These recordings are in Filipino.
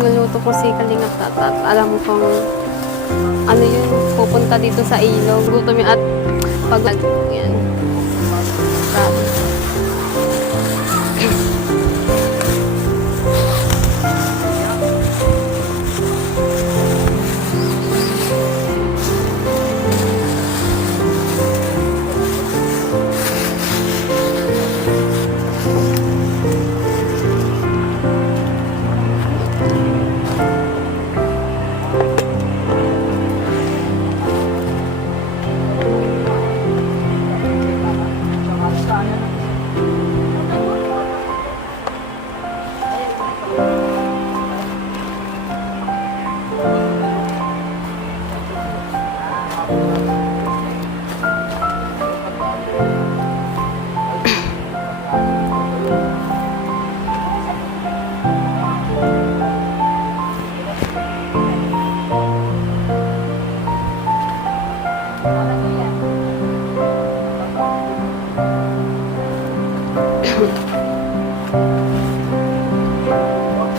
magluluto po si Kalingap Tatat. Alam mo kung ano yun, pupunta dito sa ilog. Gutom yun at pag yan. Grabe.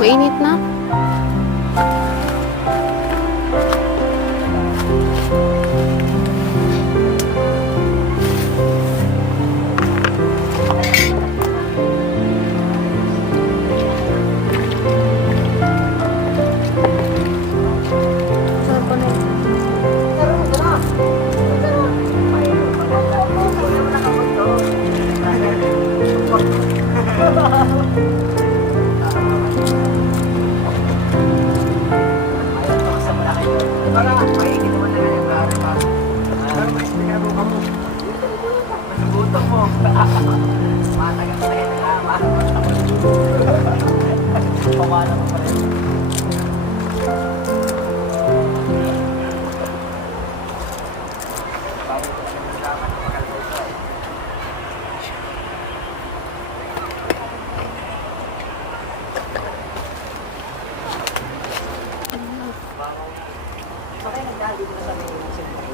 Mainit na. Sarap pa na. Para maigit naman na yung klaro pa. Pero may pinagawa mo. Nasugutom mo. Matagal na yun na. Pamana mo pa rin. Okay, nagdali ko na sa mga sentry.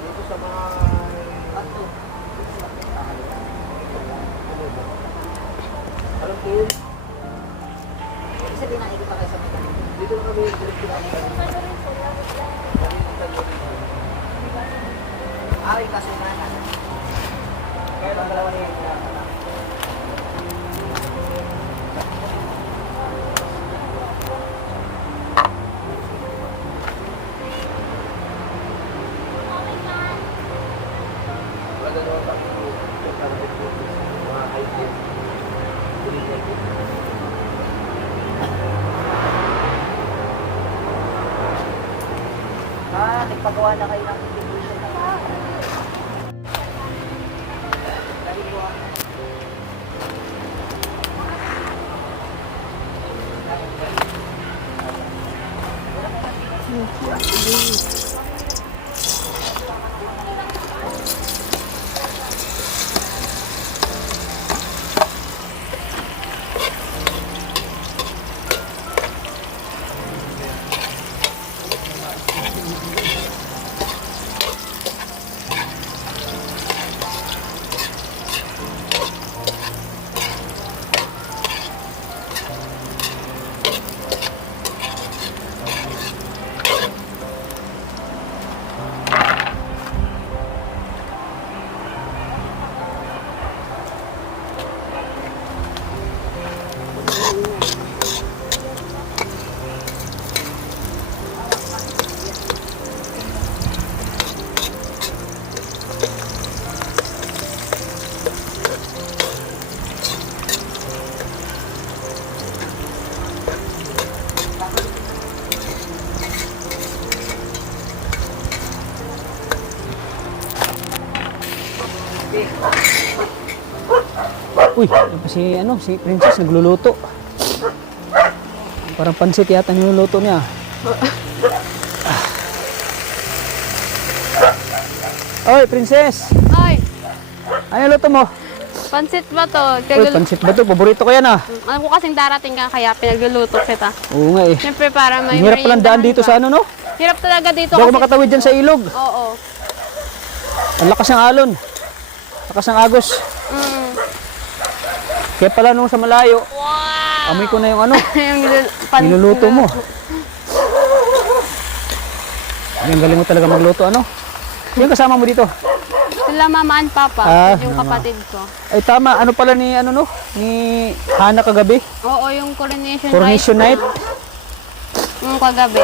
Dito sa mga tato. Alam po yun? Isa din nakikita pa kayo sa mga. Dito na kami ay, kaso na na. Kaya lang dalawa niya yung pinapala. Nagpagawa na kayo ng invitation na Uy, si Princess nagluluto. Parang pansit yata niluluto niya. Oy, Princess. Ay, Ano luto mo? pansit ba to? Uy, pansit ba to? Paborito ko yan ah. Alam ko kasing darating ka kaya pinagluluto kita. Oo nga eh. Siyempre para may Ang hirap palang daan dito sa ano no? Hirap talaga dito Hindi ako makatawid dyan sa ilog. Oo. Ang lakas ng alon. Lakas ng agos. Mm. Kaya pala nung sa malayo, amoy ko na yung ano, Yung niluluto mo. Ay, ang galing mo talaga magluto, ano? Yung kasama mo dito? Sila mama and papa, Ah, yung mama. kapatid ko. Ay tama, ano pala ni ano no? Ni Hana kagabi? Oo, yung coronation, Coronation night? Yung kagabi.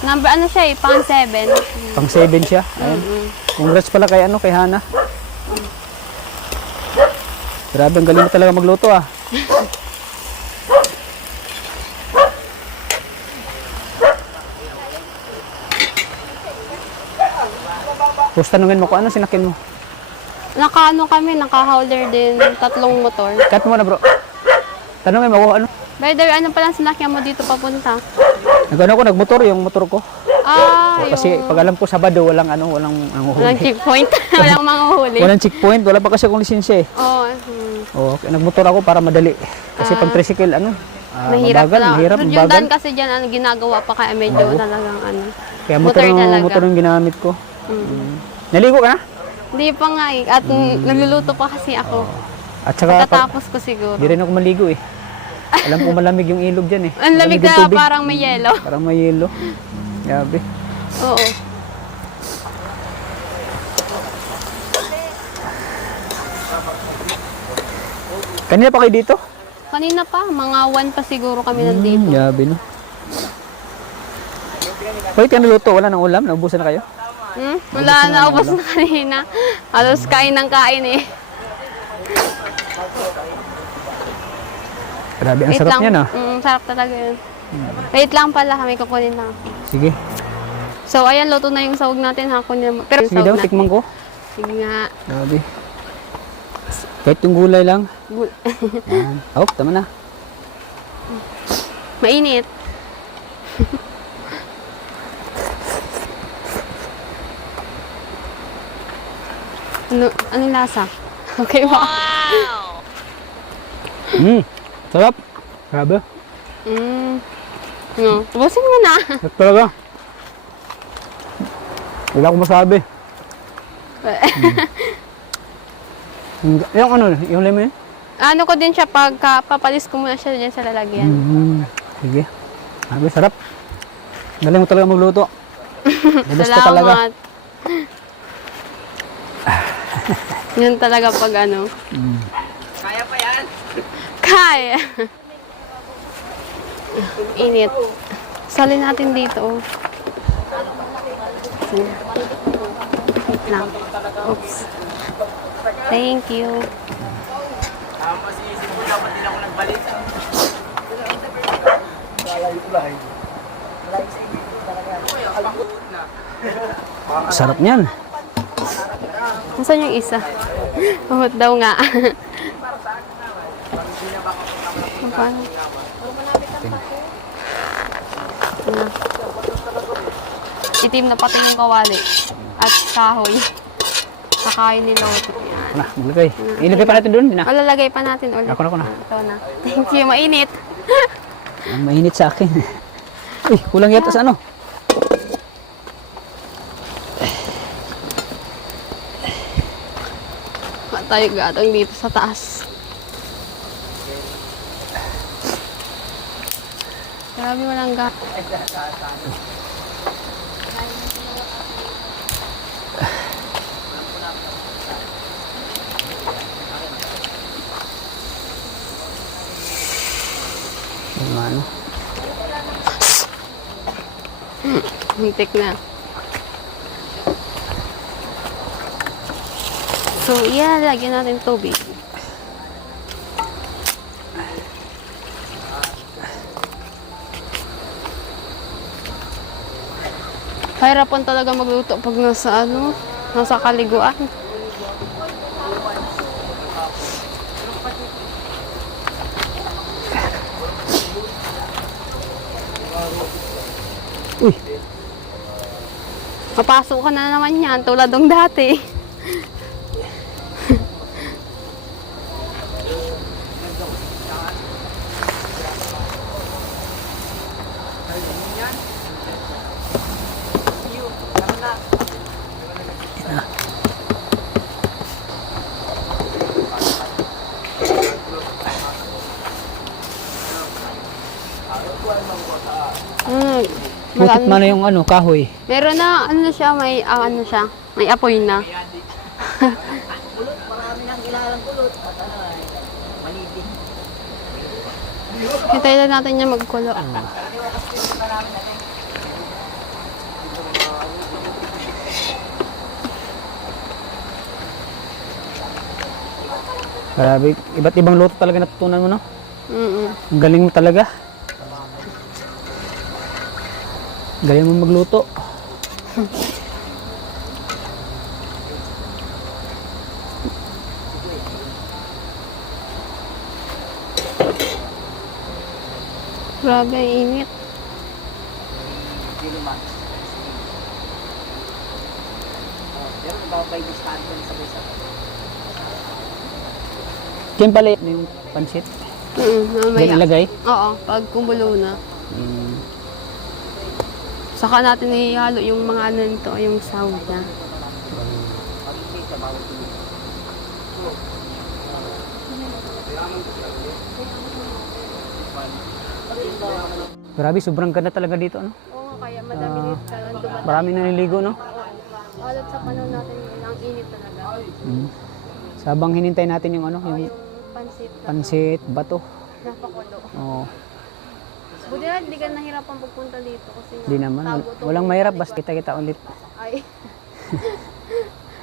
Number ano siya eh, pang 7. Pang 7 siya. Ayun. Congrats pala kay ano, kay Hana. Grabe, ang galing mo talaga magluto ah. Tapos tanungin mo kung ano sinakin mo. Naka-ano kami, naka-holder din, 3 motor. Cut mo na bro. Tanungin mo kung ano. By the way, ano palang sinakyan mo dito papunta? Nagano ko, nagmotor yung motor ko. Ah, Kasi yung pag alam ko Sabado, walang ano, walang walang checkpoint. Walang mga huli. Walang checkpoint, wala pa kasi akong lisensya eh. Oo. Oh, okay. Nagmotor ako para madali. Kasi pag tricycle, ano, Mahirap mabagal, lang. mahirap, Yung mabagal. daan kasi dyan, ano, ginagawa pa kaya medyo talagang ano. Kaya motor talaga. motor yung ginamit ko. Naligo ka na? Hindi pa nga eh. At nagluluto pa kasi ako. At saka, Pagkatapos ko siguro. di rin ako maligo eh. Alam ko malamig yung ilog dyan eh. Ang lamig yung na tubig. parang may yelo. Parang may yelo. Grabe. Oo. Kanina pa kayo dito? Kanina pa, mga 1 pa siguro kami nandito. Grabe no. Wait, ka naluto? Wala nang ulam? Naubusan na kayo? Wala na, ubos na kanina. Halos kain ng kain eh. Grabe, ang Wait sarap lang. niyan ah. Sarap talaga yun. Wait lang pala, kami kukunin na ako. Sige. So, ayan, luto na yung sahog natin. Ha? Kunin mo. Pero Sige daw, tikman ko. Sige nga. Grabe. Kahit yung gulay lang. Yan. Oh, tama na. Mainit. Anong lasa? Okay ba? Sarap. Grabe. No, ubusin mo na. Sarap talaga. Wala akong masabi. Yung ano, yung lemon? Ano ko din siya, pagka papalis ko muna siya dyan sa lalagyan. Sige. Grabe, sarap. Galing mo talaga magluto. Galis ka talaga. Salamat. Yun talaga pag ano. Kaya pa yan? Kaya. Init. Salin natin dito. Oh. Wait lang. Oops. Thank you. Masisip ko dapat din ako nagbalik. Sarap niyan. Nasaan yung isa? Uhot daw nga. Paano? Ano? Itim na pati yung kawali. At kahoy. Kakain ni Lottie. Yan. Na, maglagay. Ilagay pa natin doon. Na. Lalagay pa natin ulit. Ako na. Ito na. Thank you. Mainit. Ang mainit sa akin. Uy, kulang yata sa ano. Tayo gatong dito sa taas. Grabe walang gatong. Ano? Hintik na. So, lagyan natin tubig. Hirapan talaga magluto pag nasa ano, nasa kaliguan. Uy, Mapasok ka na naman yan, tulad ng dati. Puputit Wala man na. na yung ano, kahoy. Meron na, ano na siya, may, ano siya, may apoy na. Kulot, marami nang kilalang kulot. At ano ay, maliting. Hintayin na natin niya magkulo. Grabe, iba't ibang luto talaga natutunan mo, no? Mm-mm. Ang galing mo talaga. Galing mo magluto. Grabe, ang init. Pero nababay discount sa bulsa. Diyan pala yung pansit. Mamaya. Diyan ilagay. Oo, pag kumulo na. Mm. Saka natin ihalo yung mga ano nito, yung sahog niya. Pag hindi ka, bawal tuloy. Grabe, sobrang ganda talaga dito, ano? Oo nga, kaya madami dito ka lang dumating. Maraming naliligo, no? Halos sa panahon natin ngayon, ang init talaga. Mm. Sabang hinintay natin yung ano, yung Yung pansit na pansit, bato. napakulo. Oo. Buti na, hindi ka nahirapan pagpunta dito kasi Di naman. tago to. Walang mahirap, basta kita-kita ulit. Ay,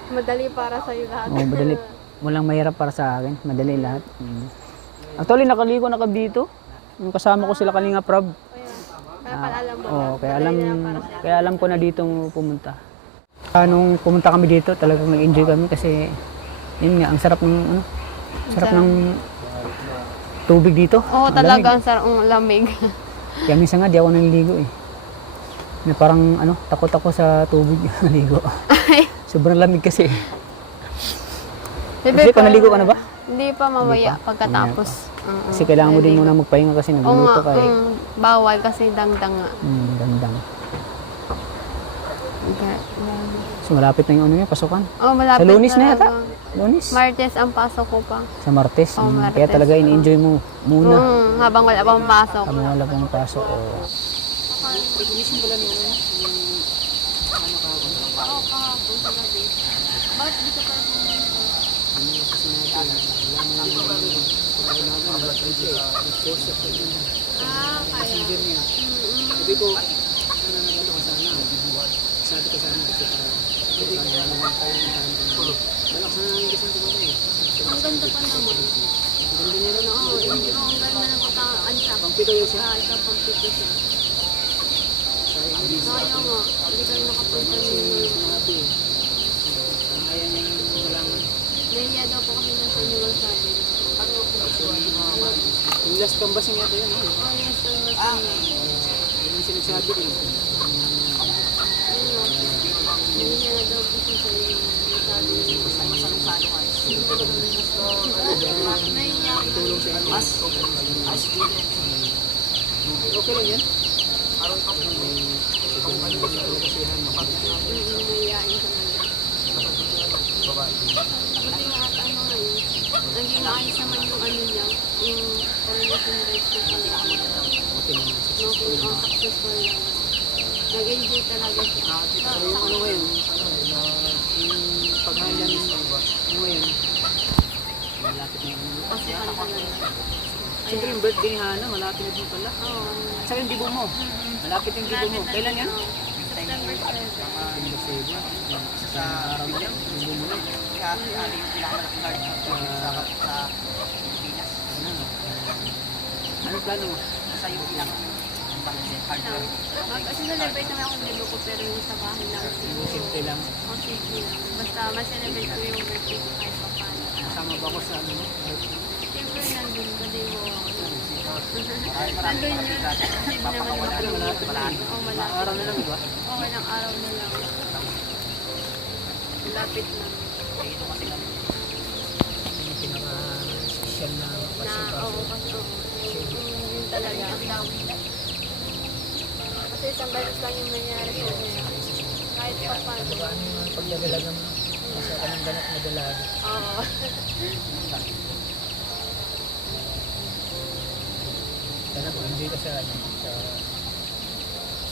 madali para sa'yo lahat. Oo, madali. Walang mahirap para sa akin. Madali lahat. Mm. Actually, nakaligo na kami dito. Yung kasama ko sila Kalinga Prab. Kaya pala alam mo Oo, na. kaya Madali alam, na lang para sa'yo. kaya alam ko na dito pumunta. Nung pumunta kami dito, talagang nag-enjoy kami kasi yun nga, ang sarap ng ano, sarap ng tubig dito. Oo, Ang talaga, lamig. ang sarap ang lamig. Kaya minsan nga, di ako naliligo eh. Na parang ano, takot ako sa tubig naligo. Ay, Sobrang lamig kasi. bebe, Kasi naligo ka na ba? Hindi pa, mamaya, pagkatapos. Oo, Kasi kailangan mo din naligo. muna magpahinga kasi Oo nagluluto nga, ka eh. bawal kasi dangdang nga. Dandang. Okay. So malapit na yung ano yun, pasukan. Oh, malapit Sa Lunes na yata. talaga. Lunes. Martes ang pasok ko pa. Sa Martes. Oh, Kaya Martes. talaga in-enjoy mo muna. Habang wala pang pasok. Habang wala pang pasok. Oh. Ah, kaya. Sabi ko, sana nagano ka sana. Sabi ko sana kasi para malakas na namin kasi ito eh. Ang ganda pa naman. Ang ganda niya rin ako. Oo, ang ganda ng kataan siya. Pampito yun siya. Ito, pampito siya. Sayang nga, hindi kayo nakapunta ninyo. Sinabi eh. Ayaw niya yung malaman. Nahiya daw po kasi nasa inyo ang sabi. Yung last canvas niya ito yun. Oh, yes, ang nasa inyo. Yun yung sinasabi ko. Nahiya na daw po siya sa inyo. Sabi niyo. Nahiya ka. Okay lang yan. Nahiyain ka na lang. Buti nga at ano ngayon. Naging ayos naman yung ano niya. Yung coronation rites ko pala. Successful naman. Nag-enjoy talaga siya. Yung ano ngayon, yung paghalan ngayon, malapit na yun. Pasukan talaga. Siyempre yung birthday ni Hana, malapit na din pala. Oo. Saka yung dibo mo. Malapit yung dibo mo. Kailan yan? September 7. Sa araw na yan, dibo mo na. Ano plano mo? Mag-celebrate naman ako ng libo ko pero yung sa bahay lang. Simple lang. O sige lang. Basta ma-celebrate ko yung birthday ko kahit pa paano. Kasama ba ako sa ano mo? Siyempre nandun ka din mo. Nandun yun. Hindi mo naman makalimutan. Oo, malapit. Araw na lang, di ba? Oo, walang araw na lang. Malapit na. Yung pinaka-special na Oo, kasi oo. Yun talaga. Kasi isang beses lang yung nangyari sa kanya. Kahit pa paano. Ano yung pagdadalaga mo? Kasi ako ng ganap na dalaga. Oo. Sana pag-enjoy ka sa ano, sa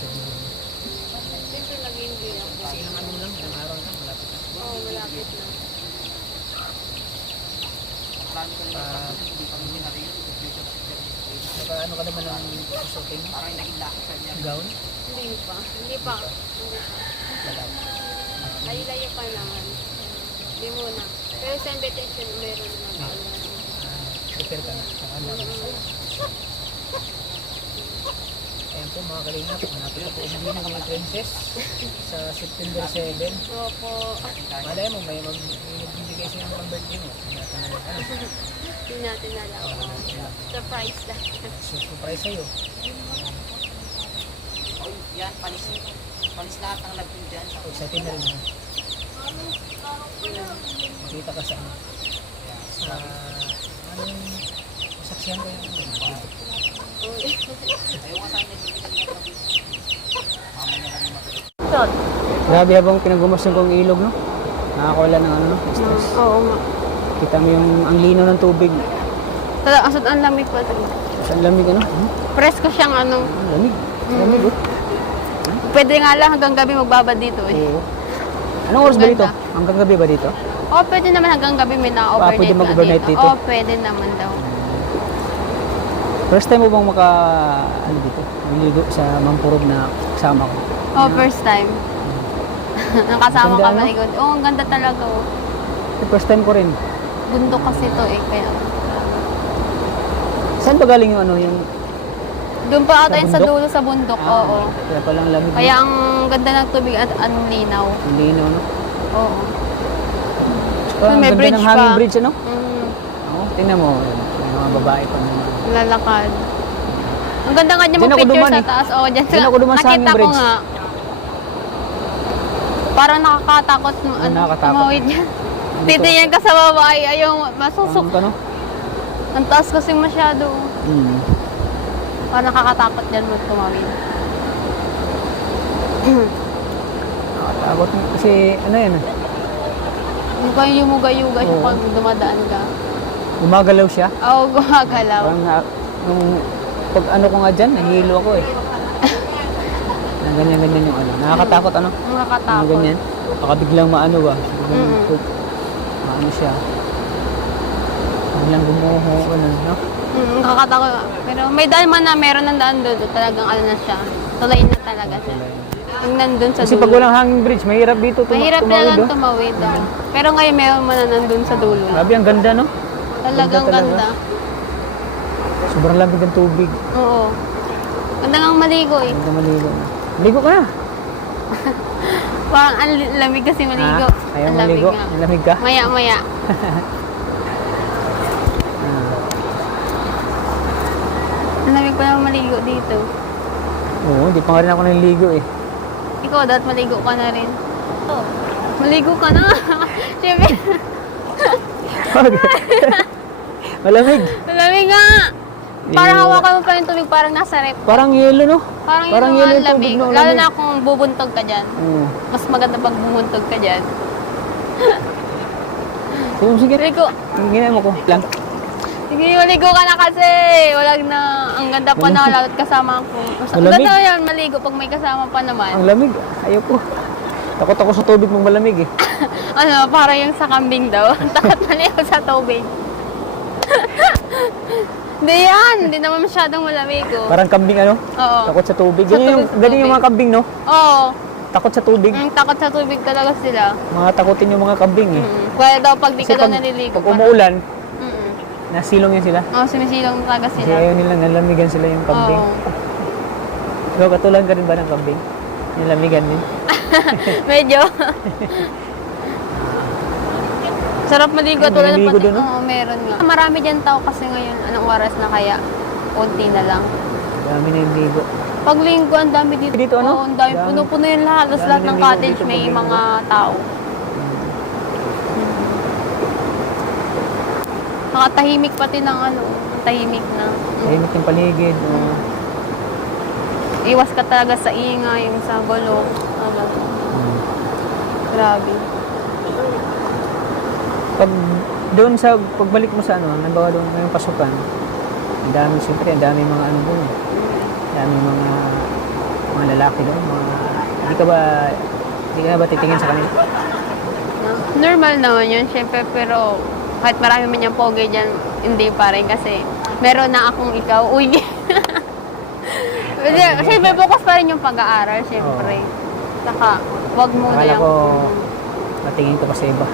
dibo mo. Dito nag-enjoy ako. Kasi ilang ano lang, ilang araw lang, malapit na. Oo, malapit na. Ano ka naman ng susukin? Gown? Hindi pa. Hindi pa. Layo-layo pa naman. Hindi muna. Pero sa invitation, meron na ano. Prepare ka na. Ano? Ayan po mga kalingap, manapit na po umuwi ng mga princess sa September 7. Opo. Malay mo, may magbibigay siya ng pang-birthday mo. Hindi natin alam. Surprise lang. Surprise sa'yo. Yan, panis lahat ng lab dyan. Excited na rin ako. Makita ka sa ano. Sa anong masaksihan ko yun. Grabe habang pinagumasyon ko ang ilog, no? Nakakawala ng ano, no? Stress. Oo nga. Kita mo yung ang lino ng tubig. Talagang asad ang lamig pa ito. Sa lamig, ano? Presko siyang ano. Lamig. Lamig, oh. Pwede nga lang hanggang gabi magbabad dito eh. Oo. Anong oras ba Ganda. dito? Hanggang gabi ba dito? Oo, pwede naman hanggang gabi may na-overnight pwede mag-overnight dito? Oo, pwede naman daw. First time mo bang ano dito? Niligo sa Mampurog na kasama ko? Oo, first time. Nakasama Ganda, ka no? maligod. Oo, ang ganda talaga oh. First time ko rin. Bundok kasi to eh, kaya. Saan ba galing yung ano, yung Doon pa ata yun sa bundok? dulo sa bundok, oo. Kaya palang lamig. Kaya ang ganda ng tubig at ang linaw. Ang lino, no? Oo. Ang may ganda bridge ng hanging pa. bridge, ano? Mm, Oo, tingnan mo. May mga babae pa naman. lalakad. Ang ganda nga niya Diyan ako mag-picture dumaan sa eh. taas. Oo, dyan Diyan ako dumaan sa nakita hanging ko bridge. nga. Parang nakakatakot. Nakakatakot. Tumawid yan. Titingin ka sa babae, ayaw masusok. Ano? Ang taas kasi masyado. Hmm. Parang nakakatakot dyan mo tumawid. Nakakatakot. Kasi ano yan, Yung kayo yumuga-yuga siya Oo. pag dumadaan ka. gumagalaw siya. Oo, gumagalaw. Parang nung pag ano ko nga dyan, nahihilo ako eh. Na ganyan-ganyan yung ano. Nakakatakot ano? Yung Nakakatakot. ganyan. Baka biglang maano ba? Biglang Mm-mm. maano siya. Biglang gumuho, ano, no? Nakakatakot. Pero may daan man na meron ng daan doon. Talagang ano na siya. Tulay na talaga siya. Yung nandun sa Kasi dulo. pag walang hanging bridge, mahirap dito Mahirap tumawid, talagang oh. tumawid. Pero ngayon meron man na nandun sa dulo. Grabe, ang ganda, no? Talagang Ganda talaga. ganda. Sobrang lamig ng tubig. Oo. Ganda ngang maligo eh. Ganda maligo na. Ligo ka na. Parang ang lamig kasi maligo. Ah, ayaw Ang lamig maligo. nga. Lamig ka? Maya-maya. Ah. Ang lamig pa naman maligo dito. Oo, hindi pa nga rin ako naliligo eh. Ikaw, dapat maligo ka na rin. Oh. Maligo ka na. Siyempre. Malamig. Malamig nga. Parang Yeah. hawakan mo pa yung tubig, parang nasa rep. Parang yelo, no? Parang yun yelo ang lamig. no? Lalo Lamig. na kung bubuntog ka dyan. Oo. Mas maganda pag bumuntog ka dyan. So, sige. Maligo. Ginawa mo ko. Lang. Sige, maligo ka na kasi. Walang na. Ang ganda pa na lalo't kasama ko. Ang Malamig. ganda yan, maligo pag may kasama pa naman. Ang lamig. Ayoko. Takot ako sa tubig mong malamig eh. Ano, parang yung sa kambing daw. Takot maligo sa tubig. Hindi yan. Hindi naman masyadong malamig. Oh. Parang kambing ano? Oo. Takot sa tubig. Sa Ganyan yung, tubig, ganyan yung tubig. mga kambing, no? Oo. Takot sa tubig. Takot sa tubig talaga sila. Mga takutin yung mga kambing eh. Kaya daw pag di Kasi ka daw pag, naliligo. pag umuulan, Mm-mm. nasilong yan sila. Oo, sumisilong talaga Kasi sila. ayaw nila nalamigan sila yung kambing. Oo. Ikaw, katulad ka rin ba ng kambing? Nilamigan din. Medyo. Sarap maligo. Ay, Tulad ng maliligo dun, no? Oo, meron nga. Marami dyan tao kasi ngayon. Anong oras na kaya? Kunti na lang. Dami na yung ligo. Pag linggo, ang dami dito. Dito, ano? Oo, ang dami. Dami. Puno-puno yun lahat. Halos Dami lahat ng ng ligo cottage dito may pag linggo. mga tao. Nakatahimik pati ng ano. Tahimik na. Tahimik yung paligid. oo. Iwas ka talaga sa ingay, yung sa gulo. Ano. Grabe. Pag doon sa pagbalik mo sa ano, nabawa doon ngayong pasukan, ang dami siyempre, ang dami mga ano doon. Ang dami mga lalaki doon, mga Hindi ka na ba titingin sa kanila? No? Normal naman yun, syempre, pero kahit marami man yung pogi dyan, hindi pa rin kasi meron na akong ikaw. Uy! Syempre, focus pa rin yung pag-aaral, syempre. Saka, wag mo na Akala yung... ko, natingin ko pa sa iba.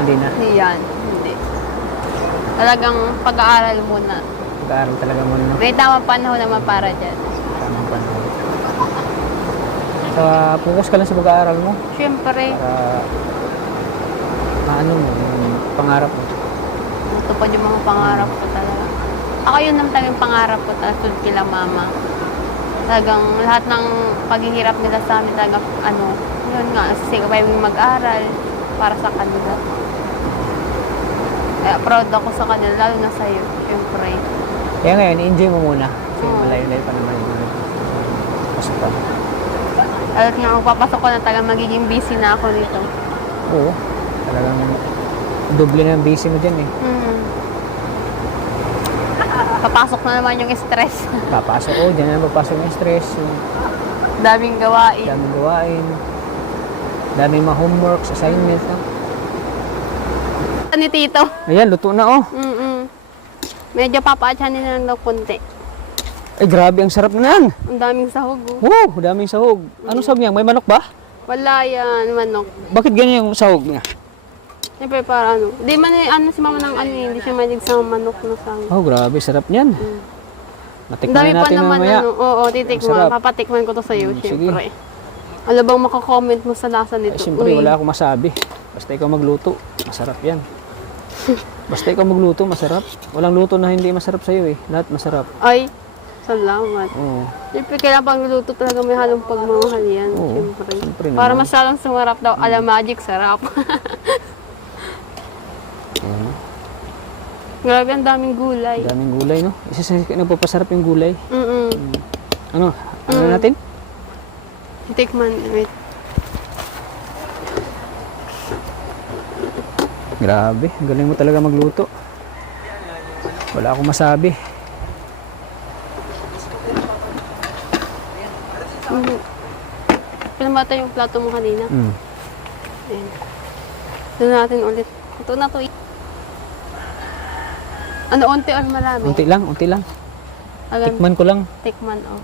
Hindi na. Hindi yan, hindi. Talagang pag-aaral muna. Pag-aaral talaga muna. No? May tamang panahon naman para dyan. Tamang panahon. Focus ka lang sa pag-aaral mo Syempre, para maano mo, yung pangarap mo. matupad yung mga pangarap ko talaga. Ako yun naman talagang pangarap ko talaga kila mama. Talagang lahat ng paghihirap nila sa amin talaga, yun nga, sigapay mo mag-aral para sa kanila. Kaya proud ako sa kanila, lalo na sa'yo, syempre. Kaya ngayon, enjoy mo muna. Kasi Oo. malayo-layo pa naman yung pasukan. At nga, magpapasok ko na talaga magiging busy na ako dito. Oo. Talagang doble na ang busy mo dyan eh. Papasok na naman yung stress. Papasok ko, dyan na papasok yung stress, yung Daming gawain. daming gawain, daming mga homeworks, assignments. No? Ni Tito. Ayan, luto na oh. Medyo papaatsanin na lang daw konti. Ay, grabe, ang sarap na yan. Ang daming sahog. Oh. Wow, daming sahog. Anong sahog niya? May manok ba? Wala yan, manok. Bakit ganyan yung sahog niya? Siyempre para Di man si mama ng hindi siya malig sa manok na sahog. Oh, grabe, sarap niyan. Ang Natikman dami na pa natin naman mamaya. Oo, Ang titikman. sarap. Papatikman ko to sa iyo, Sige. siyempre. Ano bang makakomment mo sa lasa Ay, nito? siyempre, Uy. wala akong masabi. Basta ikaw magluto, masarap yan. Basta ikaw magluto, masarap. Walang luto na hindi masarap sa'yo eh. Lahat masarap. Ay, salamat. Oo. Siyempre, kailangan pang luto talaga may halong pagmamahal yan. Oo, Siyempre. siyempre Para naman. masalang sumarap daw. Ala magic, sarap. Grabe, ang daming gulay. Daming gulay, no? Isa sa nagpapasarap yung gulay. Ano? Ano natin? Tikman. Wait. Grabe, ang galing mo talaga magluto. Wala akong masabi. Pinamata yung plato mo kanina. Ayan. Doon natin ulit. Ito na to. Ano, unti or marami? Unti lang. Alam, Tikman ko lang. tikman, oh.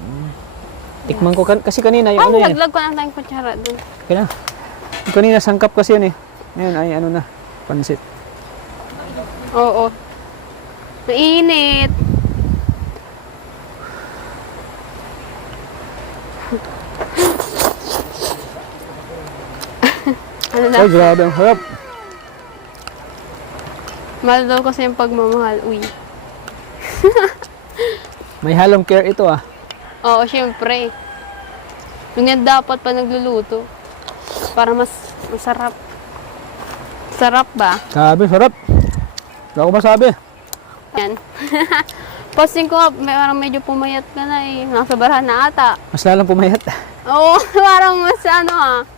Tikman ko kasi kanina yung Ay, ano yan. naglag ko lang tayong kutsara doon. Kaya yung kanina sangkap kasi yun eh. Ngayon ay ano na, pansit. Oo. Mainit. Ano na? Ay, grabe ang harap. Mahal daw kasi yung pagmamahal. Uy. May halong care ito ah. Oo, syempre. Ganyan dapat pa nagluluto. Para mas masarap. Sarap ba? Grabe, sarap. Wala akong masabi. Yan. Posting ko, parang medyo pumayat ka na eh. Nasa barahan na ata. Mas lalong pumayat. Oo, parang mas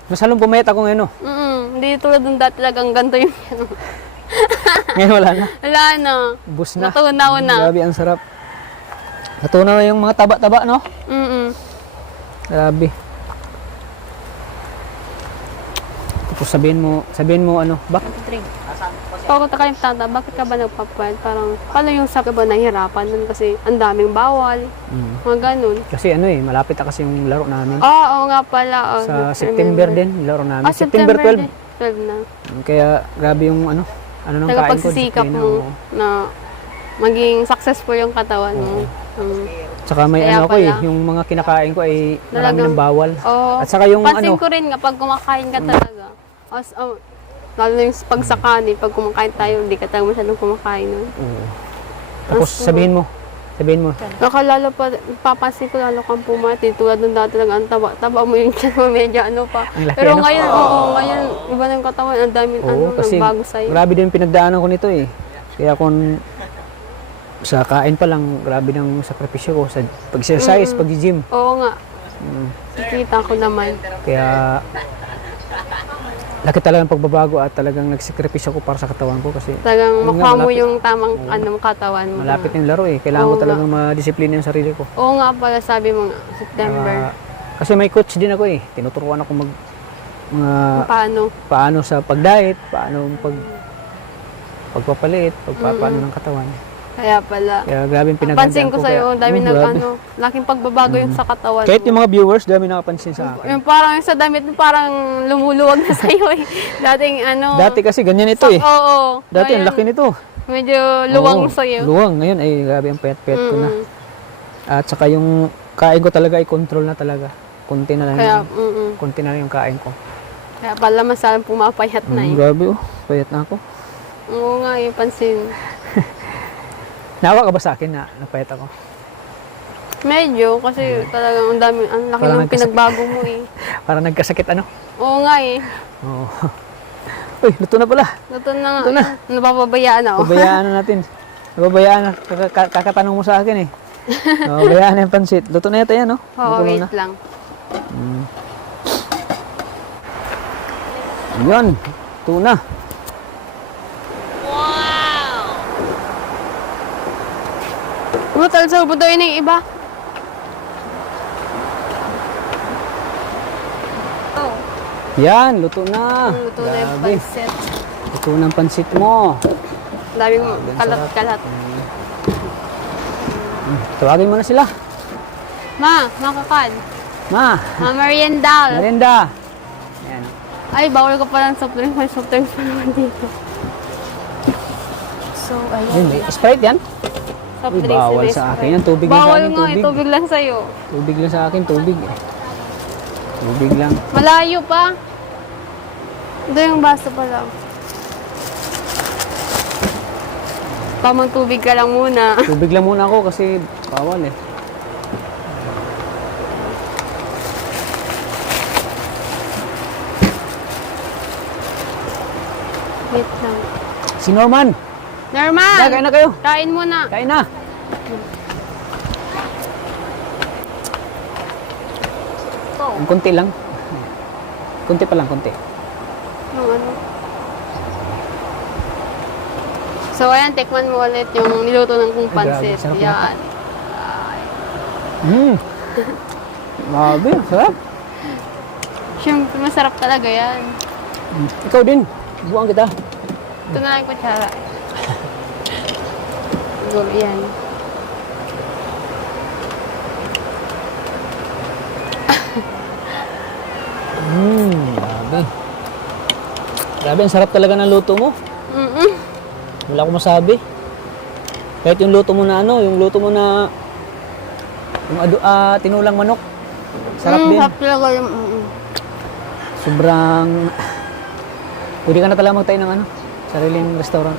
Mas lalong pumayat ako ngayon oh. Hindi tulad ng dati talagang ganito yung Ngayon wala na. Wala na. Bus na. Natunaw na. Grabe, ang sarap. Natunaw yung mga taba-taba, no? Grabe. Tapos sabihin mo ano, bakit? Pag ako kayong tata, bakit ka ba nagpapwede? Parang, paano yung sa ka ba nahihirapan nun? Kasi ang daming bawal. Mga ganun. Kasi ano eh, malapit na kasi yung laro namin. Oo nga pala. Oh, Sa remember. September din, laro namin. Ah, September 12. din. 12 na. Kaya grabe yung ano ng kain ko. Pagsisikap disiplina, mo oo. na maging successful yung katawan mo. Tsaka may Kaya ano ko eh, pala. yung mga kinakain ko ay marami Talagang- ng bawal. Oo. At saka yung Pansin ano, ko rin nga, pag kumakain ka talaga, lalo na yung pag sa kanin, pag kumakain tayo, hindi ka talaga masyadong kumakain nun. oo. Tapos Mas- sabihin mo, Nakalalo pa, papansin ko lalo kang pumati, tulad ng dati lang ang taba mo yung tiyan mo, medyo ano pa. Ang laki, Pero no? ngayon, ngayon, iba ng katawan, ang daming oo, kasi nagbago sa'yo. grabe din pinagdaanan ko nito eh. Kaya kung sa kain pa lang, grabe ng sakripisyo ko sa pag-exercise, pag-gym. Oo nga, nakita ko naman. Kaya laki talaga ng pagbabago at talagang nagsakripisyo ko para sa katawan ko kasi Talagang yun nga, makuha mo malapit- yung tamang katawan mo. malapit na yung laro eh. Kailangan Oo ko nga. talagang madisiplina yung sarili ko. Oo nga pala, sabi mo nga, September. Kasi may coach din ako eh. Tinuturuan ako mga Paano? paano sa pag-diet, paano pagpapalit, pagpapaano ng katawan. Kaya pala. Kaya grabe yung pinagandaan Pansin ko sa'yo, dami laking pagbabago yung sa katawan Kahit mo. yung mga viewers, dami nakapansin sa akin. Yung parang sa damit mo, parang lumuluwag na sa'yo eh. Dating Dati kasi ganyan ito eh. Oo. Dati ang Ngayon, laki nito. Medyo luwang Oo, sa'yo. Luwang. Ngayon ay grabe ang payat-payat ko na. Mm-mm. At saka yung kain ko talaga ay control na talaga. Kunti na lang. Kaya, Kunti na lang yung kain ko. kaya pala masalang pumapayat na eh. Grabe oh. Payat na ako. Oo nga, yung pansin. Nawa ka ba sa akin na napayat ako? Medyo, kasi talagang ang dami, ang laki Parang ng pinagbago mo eh. Para nagkasakit ano? Oo nga eh. Oo. Uy, luto na pala. Luto na nga. Luto na. Napapabayaan ako. Pabayaan na natin. Pabayaan na. Kakatanong mo sa akin eh. Pabayaan na yung pansit. Luto na yata yan, no? Oo, Luto wait na. lang. Yun. Tuna. Brutal sa buto yun yung iba. Oh, Yan, luto na. luto na yung Grabe. pansit. Luto ng pansit mo. Daming kalat-kalat. Tawagin mo na sila. Ma, makakad. Ma, Meriendal. merienda. Yan. Ay, bawal ko pala ng soft drink. May soft drink pa naman dito. So, Ayun, ayun. may Sprite yan. Soft Uy, drinks bawal and sa Sprite. akin yan. Tubig lang sa Bawal akin, nga, tubig. tubig lang sa'yo. Tubig lang sa akin, tubig. Tubig lang. Malayo pa. Ito yung baso pala. Tamang tubig ka lang muna. Tubig lang muna ako kasi bawal eh. Wait lang. Si Norman. Norman! Kain na kayo. Kain muna. Kain na. Ang konti lang. Konti pa lang, konti. Yung ano. So, ayan, tikman mo ulit yung niluto ng kung Ay, grabe, pansit. sarap Yan. Grabe, sarap. Siyempre, masarap talaga yan. Ikaw din. Buang kita. Ito na lang yung kutsara. Siguro yan. Grabe. Grabe, ang sarap talaga ng luto mo. Mm-mm. Wala akong masabi. Kahit yung luto mo na ano, yung luto mo na yung tinulang manok. Sarap din. Sarap talaga yung... Sobrang pwede ka na talaga magtayo ng ano, sariling restaurant.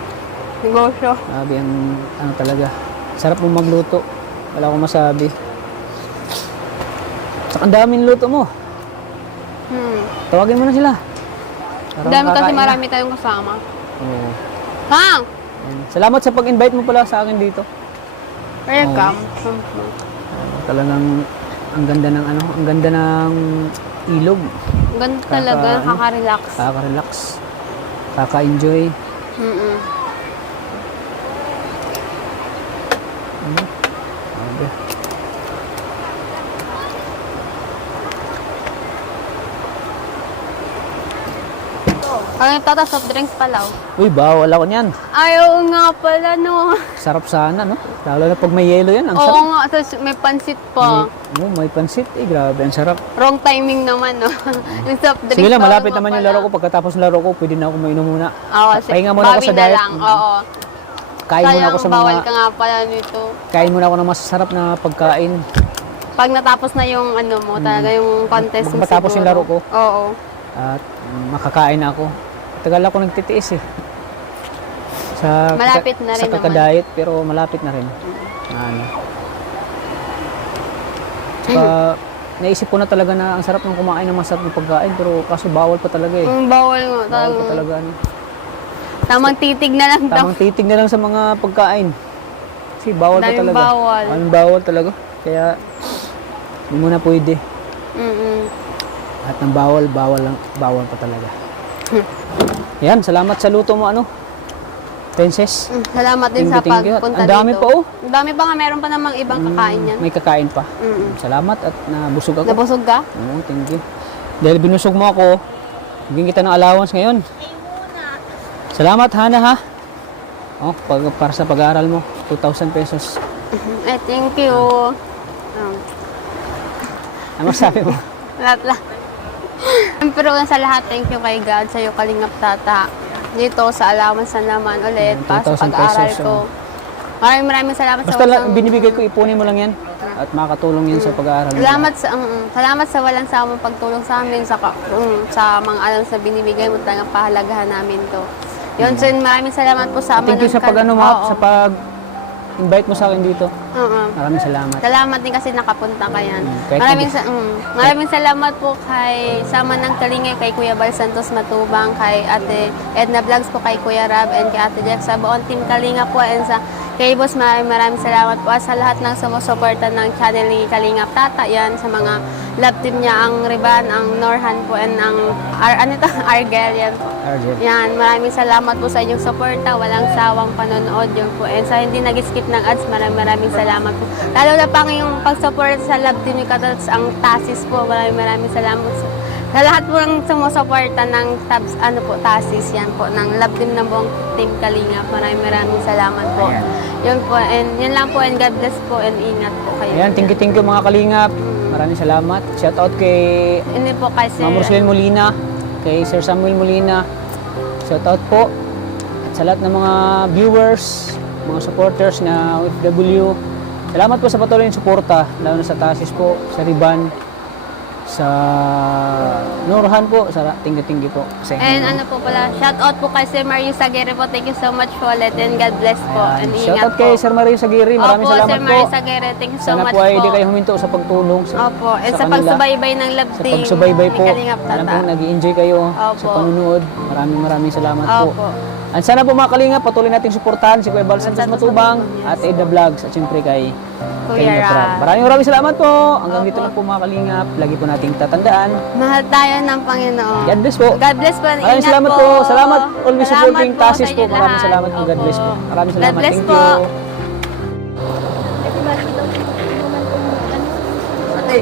Negosyo. Grabe ang ano talaga. Sarap mo magluto. Wala akong masabi. Saka ang daming luto mo. Tawagin mo na sila. Para Dami kasi makakain na. marami tayong kasama. Oo. Ha? Ayan. Salamat sa pag-invite mo pala sa akin dito. Welcome. Talagang ang ganda ng ano, ang ganda ng ilog. Ganda talaga, Kaka- nakaka-relax. Kaka-relax. Kaka-enjoy. Mm-mm. Grabe. Ay, tata, soft drinks pala. Oh. Uy, bawal ako niyan. Ayaw nga pala, no. Sarap sana, no? Lalo na pag may yelo yan, ang Oo sarap. nga, tapos may pansit pa. May pansit. Grabe, ang sarap. Wrong timing naman, no. Yung soft drinks. Sige lang, bawal malapit nga naman yung pala. laro ko. Pagkatapos ng laro ko, pwede na ako mainom muna. Oo, sige. Pahinga muna ako Bawi sa na diet. lang, oo. Kain muna Sayang, ako sa bawal mga... ka nga pala nito. Kain muna ako ng masasarap na pagkain. Pag natapos na yung ano mo, talaga yung contest mo Matapos yung laro ko. Oo. At makakain na ako. Tagal ako nagtitiis eh. Malapit na rin sa naman. kakadiet, pero malapit na rin. Ano. Saka, naisip ko na talaga na ang sarap ng kumain ng masarap ng pagkain, pero kaso bawal pa talaga eh. Bawal nga Bawal pa talaga. talaga. Ano. Tamang titig na lang daw. Tamang titig na lang sa mga pagkain. Kasi bawal pa Daming talaga. bawal. Daming bawal talaga. Kaya, hindi mo na pwede. Mm-mm. At ng bawal, bawal pa talaga. Yan, salamat sa luto mo ano. Princess. Salamat din sa Thank you. pagpunta Ang dami dito. pa, oh. Ang dami pa nga, meron pa namang ibang kakain yan. May kakain pa. Mm. Salamat at nabusog ako. Nabusog ka? Oo, thank you. Dahil binusog mo ako, bigyan kita ng allowance ngayon. Salamat, Hana, ha? Oh, para sa pag-aaral mo, 2,000 pesos. Thank you. Ano sabi mo? Lahat lang. Pero sa lahat, thank you kay God, sa iyo Kalingap Tata. Dito sa allowance na naman ulit, para sa 2,000 pag-aaral pesos, ko. Maraming salamat Basta sa walang... binibigay ko, ipunin mo lang yan. At makakatulong yan sa pag-aaral mo. Salamat sa walang samang pagtulong sa amin, sa mga allowance na binibigay mo, talagang pahalagahan namin to. Yun, so maraming salamat po sa Thank you sa sa pag-invite mo sa akin dito. Maraming salamat. Salamat din kasi nakapunta ka yan. Kahit Maraming salamat po kay Sama ng Kalingay, kay Kuya Bal Santos Matubang, kay Ate Edna Vlogs po, kay Kuya Rab, and kay Ate Jack sa buong team Kalinga po, and sa kay Boss, maraming salamat po sa lahat ng sumusuporta ng channel ni Kalingap Tata. Yan, sa mga love team niya, ang Riban, ang Norhan po, and ang Argel, yan po. Argel. Yan, maraming salamat po sa inyong suporta, walang sawang panonood yun po. And sa hindi nag-skip ng ads, maraming salamat po. Lalo na pang yung pag-support sa love team ni Katats, ang Tasis po, maraming salamat sa lahat po ng sumusuporta ng tabs, Tasis, yan po, ng love team ng buong team Kalingap. Maraming salamat po. Ayan. Yun po, and yun lang po, and God bless po, and ingat po kayo. Ayan, thank you mga Kalingap. Maraming salamat. Shout out kay Hindi po kasi... Ma'am Roslyn Molina, kay Sir Samuel Molina. Shout out po. At sa lahat ng mga viewers, mga supporters na OFW. Salamat po sa patuloy ng suporta, lalo na sa Tasis po, sa Riban, sa Norhan po, sa tinggi po. Sa inyo. And po pala, shout out po kay Sir Mario Saguere po. Thank you so much po ulit, and God bless po. Ayan. And Shout ingat out kay po. Sir Mario Saguiri, maraming Opo, salamat Sir po. Mario Saguere, thank you so Sana much po ay po. hindi kayo huminto sa pagtulong Opo, and sa kanila. pagsubaybay ng love Sa team pagsubaybay ni po. Kalingap Alam Tata. po, nag-i-enjoy kayo sa Opo. panunood. Maraming salamat po. Opo. At sana po mga Kalingap, patuloy nating suportahan si Kuya Bal Santos Santos Matubang Matubang, at Edna Vlogs at siyempre kay Kuya Kalingap Rab. Rab. Maraming salamat po. Hanggang Opo. dito lang po mga Kalingap. Lagi po nating tatandaan. Mahal tayo ng Panginoon. God bless po. God bless po. Maraming Ingat salamat po. po. Salamat. Always Salamat supporting po Tasis sa po. inyo Maraming lahat. salamat po. God bless po. Opo. Maraming God salamat. bless Thank po. you. Okay.